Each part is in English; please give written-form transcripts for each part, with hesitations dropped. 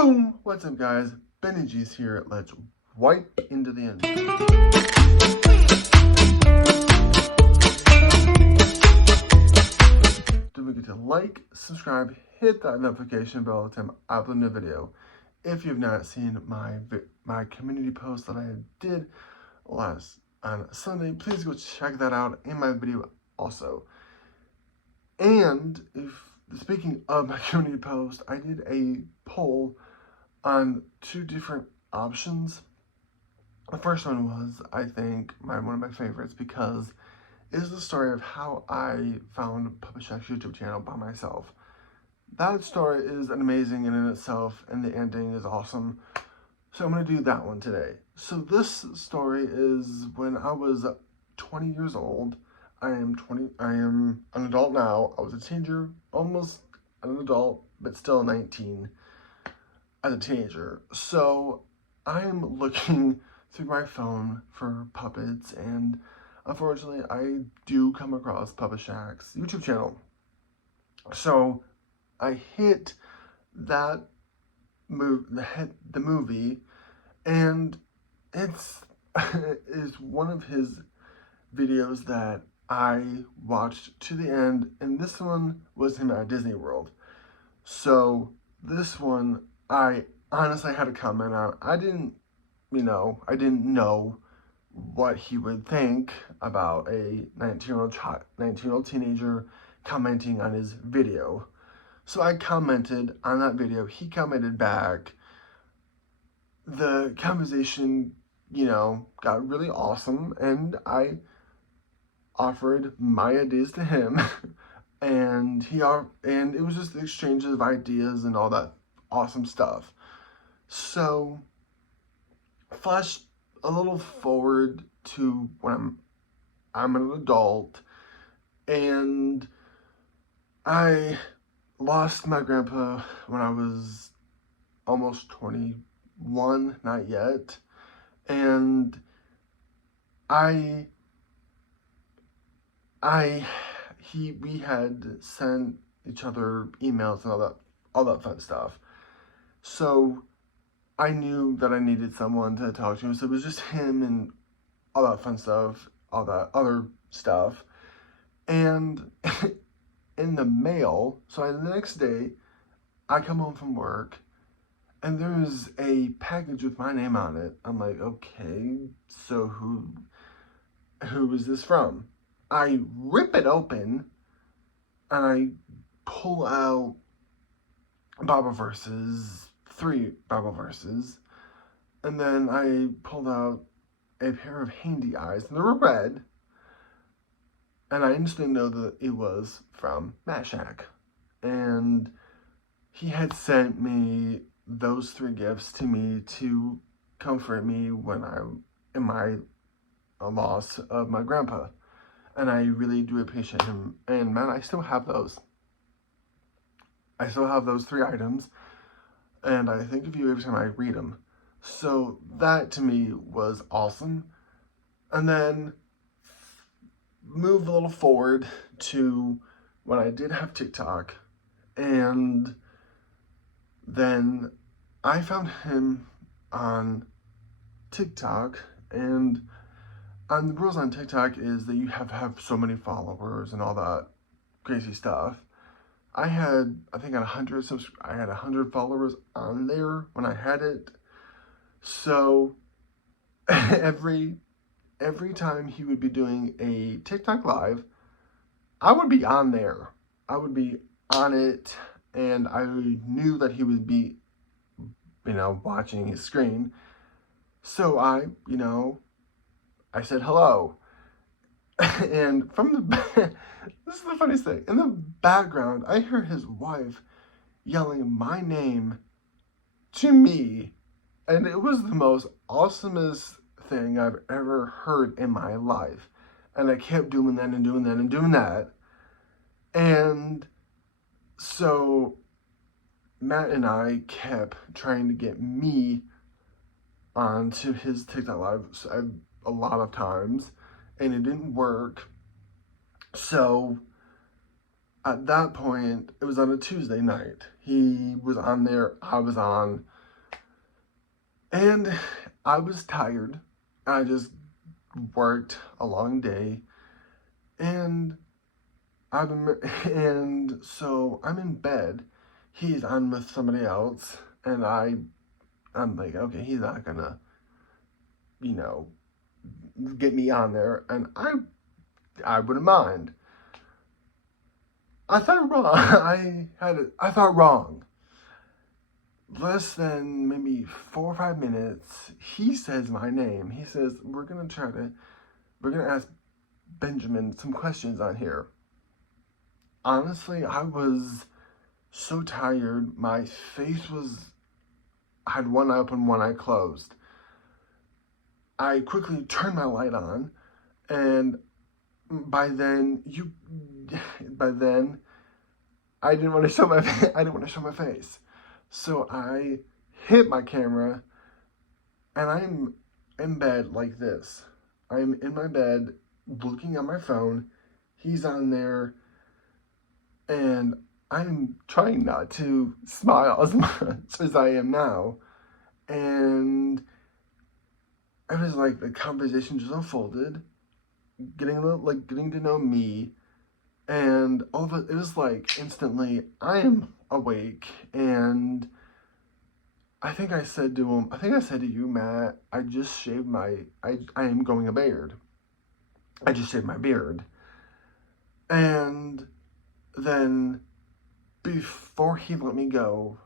Boom! What's up, guys? Benny G's here. Let's wipe into the end. Don't forget to like, subscribe, hit that notification bell every time I upload a new video. If you've not seen my community post that I did last on Sunday, please go check that out in my video also. And speaking of my community post, I did a poll on two different options. The first one was, I think, one of my favorites because it's the story of how I found Puppet Shack's YouTube channel by myself. That story is amazing in itself, and the ending is awesome. So I'm going to do that one today. So this story is when I was 20 years old. I am an adult now. I was a teenager, almost an adult, but still 19 as a teenager. So I'm looking through my phone for puppets, and unfortunately I do come across Puppet Shack's YouTube channel. So I hit that the movie, and it's is one of his videos that I watched to the end, and this one was him at Disney World. So this one I honestly had a comment on. I didn't know what he would think about a 19-year-old teenager commenting on his video. So I commented on that video. He commented back. The conversation, got really awesome, and I offered my ideas to him, and it was just the exchange of ideas and all that awesome stuff. So, flash a little forward to when I'm an adult, and I lost my grandpa when I was almost 21, not yet, and we had sent each other emails and all that fun stuff. So I knew that I needed someone to talk to, so it was just him and all that fun stuff, all that other stuff. And in the mail, so the next day, I come home from work, and there's a package with my name on it. I'm like, okay, so who is this from? I rip it open, and I pull out three Bible verses, and then I pulled out a pair of handy eyes, and they were red, and I instantly know that it was from Matt Shack, and he had sent me those three gifts to me to comfort me when I'm in my loss of my grandpa. And I really do appreciate him. And man, I still have those. I still have those three items. And I think of you every time I read them. So that to me was awesome. And then move a little forward to when I did have TikTok. And then I found him on TikTok, and the rules on TikTok is that you have so many followers and all that crazy stuff. I had 100 followers on there when I had it. So every time he would be doing a TikTok live, I would be on there. I would be on it, and I knew that he would be, watching his screen. So I said hello. And from the this is the funniest thing. In the background, I hear his wife yelling my name to me. And it was the most awesomest thing I've ever heard in my life. And I kept doing that and doing that and doing that. And so Matt and I kept trying to get me onto his TikTok live a lot of times, and it didn't work. So at that point, it was on a Tuesday night. He was on there, I was on, and I was tired. I just worked a long day, and and so I'm in bed. He's on with somebody else, and I'm like, okay, he's not gonna, you know, get me on there, and I wouldn't mind. I thought wrong. I thought wrong. Less than maybe 4 or 5 minutes, he says my name. He says, we're gonna ask Benjamin some questions on here. Honestly, I was so tired. My face I had one eye open, one eye closed. I quickly turned my light on, and by then I didn't want to show my face. So I hit my camera, and I'm in bed like this. I'm in my bed looking at my phone. He's on there, and I'm trying not to smile as much as I am now. And it was like the conversation just unfolded, getting to know me, and all of it was like instantly, I am awake. And I think I said to you, Matt, I am going a beard. I just shaved my beard. And then before he let me go,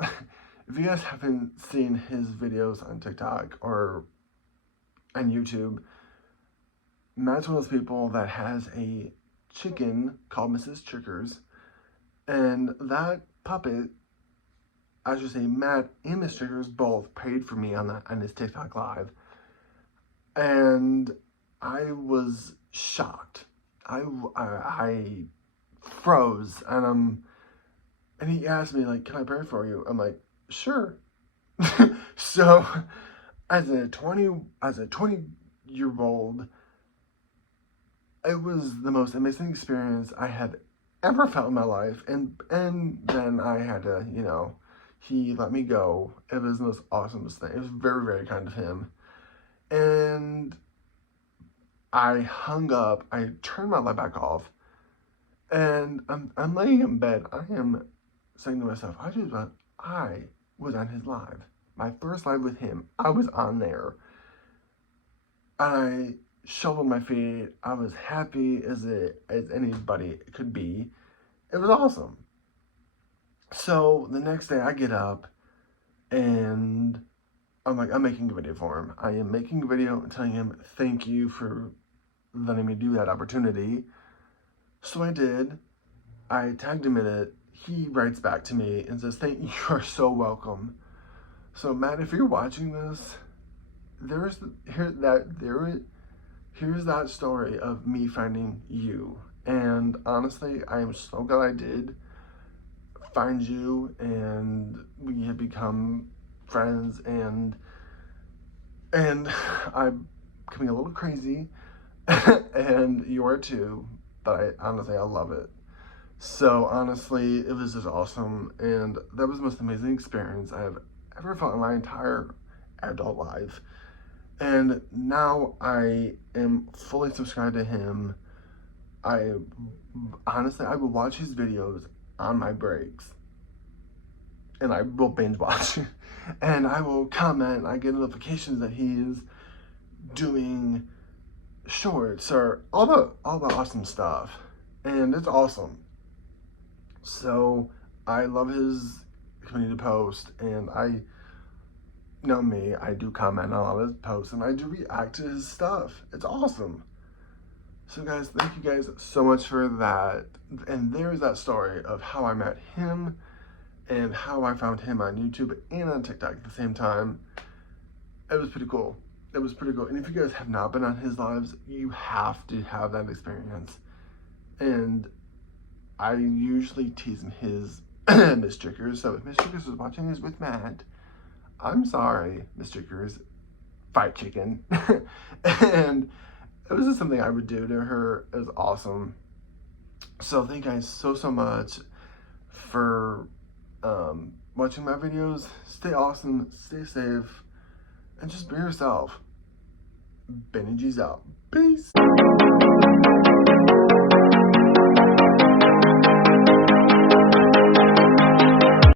if you guys haven't seen his videos on TikTok or on YouTube, Matt's one of those people that has a chicken called Mrs. Chickers, and that puppet, I should say, Matt and Miss Chickers both paid for me on his TikTok live, and I was shocked. I froze, and he asked me, like, can I pray for you? I'm like, sure. So as a 20-year-old, it was the most amazing experience I had ever felt in my life. And then I had to, he let me go. It was the most awesomest thing. It was very, very kind of him. And I hung up. I turned my light back off. And I'm laying in bed. I am saying to myself, I was on his live. My first live with him. I was on there. I shoveled my feet. I was happy as anybody could be. It was awesome. So the next day I get up and I'm making a video for him. I am making a video and telling him thank you for letting me do that opportunity. So I did. I tagged him in it. He writes back to me and says, "Thank you. You are so welcome." So Matt, if you're watching this, here's that story of me finding you. And honestly, I am so glad I did find you, and we have become friends, and I'm becoming a little crazy, and you are too, but I love it. So honestly, it was just awesome, and that was the most amazing experience I have ever felt in my entire adult life. And now I am fully subscribed to him. I will watch his videos on my breaks, and I will binge watch, and I will comment. I get notifications that he is doing shorts or all the awesome stuff, and it's awesome. So I love his community post, and I do comment on a lot of his posts, and I do react to his stuff. It's awesome. So guys, thank you guys so much for that. And there's that story of how I met him and how I found him on YouTube and on TikTok at the same time. It was pretty cool. And if you guys have not been on his lives, you have to have that experience. And I usually tease him his Miss Chickers. So if Miss Chickers is watching this with Matt, I'm sorry, Miss Chickers, fight chicken. And it was just something I would do to her. It was awesome. So thank you guys so much for watching my videos. Stay awesome, stay safe, and just be yourself. Benny G's out. Peace.